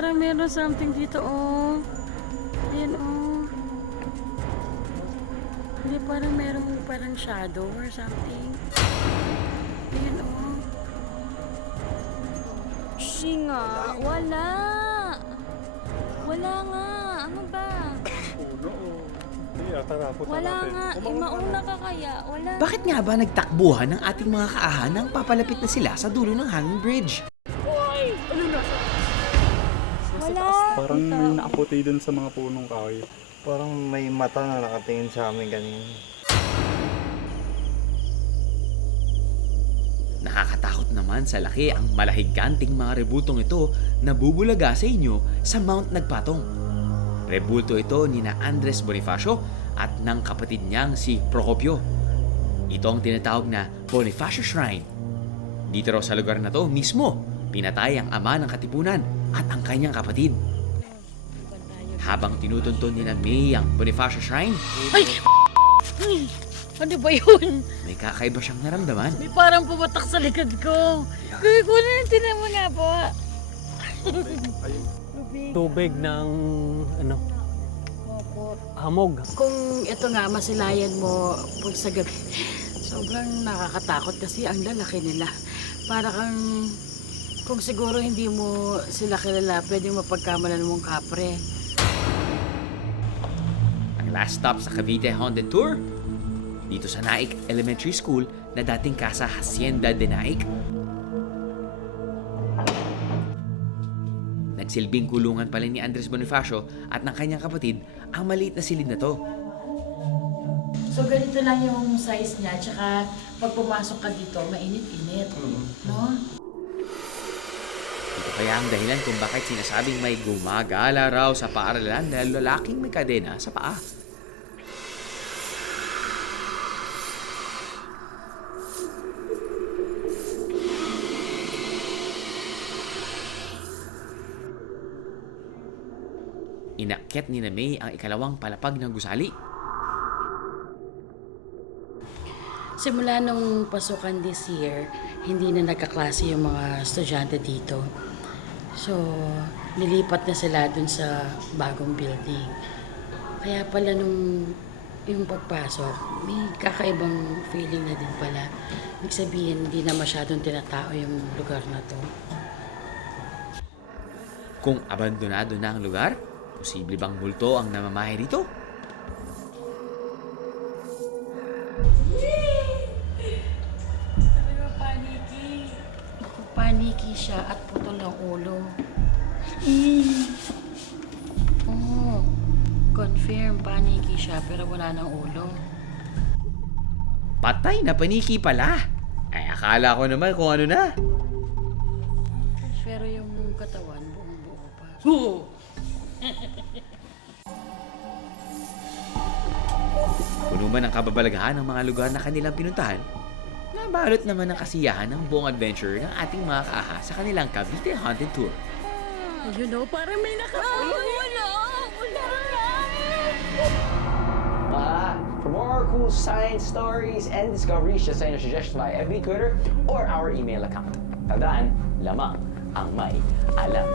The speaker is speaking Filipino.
parang meron something dito, oh. Ayan, oh. Hindi, parang meron parang shadow or something. Ayan, oh. Hindi nga, wala. Wala nga, ano ba? Puno o. Hindi ata napunta Wala natin. nga, mauna ka kaya, wala. Bakit nga ba nagtakbuhan ng ating mga kaahan nang papalapit na sila sa dulo ng hanging bridge? Wala. Parang may nakaputi dun sa mga punong kahoy. Parang may mata na nakatingin sa amin kanina. Nakakatakot naman sa laki ang malahigganting mga rebultong ito na bubulaga sa inyo sa Mount Nagpatong. Rebulto ito ni na Andres Bonifacio at ng kapatid niyang si Procopio. Ito ang tinatawag na Bonifacio Shrine. Dito raw sa lugar na to mismo, pinatay ang ama ng katipunan at ang kanyang kapatid. Habang tinutuntun ni na May ang Bonifacio Shrine, Ay! Ay! Ano ba yun? may kakaiba siyang naramdaman. May parang pumatak sa likod ko. Kuya, kunin, tinan mo nga po. Tubig ng ano, Opo. hamog. Kung ito nga, masilayan mo pag sa gabi, sobrang nakakatakot kasi ang lalaki nila. Para kang, kung siguro hindi mo sila kilala, pwedeng mapagkamalan mong kapre. Ang last stop sa Cavite Haunted Tour, dito sa Naik Elementary School na dating Casa Hacienda de Naik. Nagsilbing kulungan pala ni Andres Bonifacio at ng kanyang kapatid ang maliit na silid na to. So ganito lang yung size niya, tsaka pag pumasok ka dito, mainit-init. No? Ito kaya ang dahilan kung bakit sinasabing may gumagala raw sa paaralan na lalaking may kadena sa paa. Inakyat ni na May ang ikalawang palapag ng gusali. Simula nung pasukan this year, hindi na nagkaklase yung mga estudyante dito. So, nilipat na sila dun sa bagong building. Kaya pala nung yung pagpasok, may kakaibang feeling na din pala. Ibig sabihin, hindi na masyadong tinatao yung lugar na to. Kung abandonado na ang lugar, posible bang multo ang namamahay rito? Paniki siya at putol ng ulo. Oh, confirm, paniki siya pero wala ng ulo. Patay na paniki pala. Ay, akala ko naman kung ano na. Pero yung katawan, buong-buo pa. Puno man ang kababalaghan ng mga lugar na kanilang pinuntahan, nabalot naman ng kasiyahan ng buong adventure ng ating mga kaaha sa kanilang Cavite Haunted Tour. You know, parang may Wala. For more cool science stories and discoveries, just send your suggestions via FB, Twitter, or our email account. Tandaan, lamang ang may alam.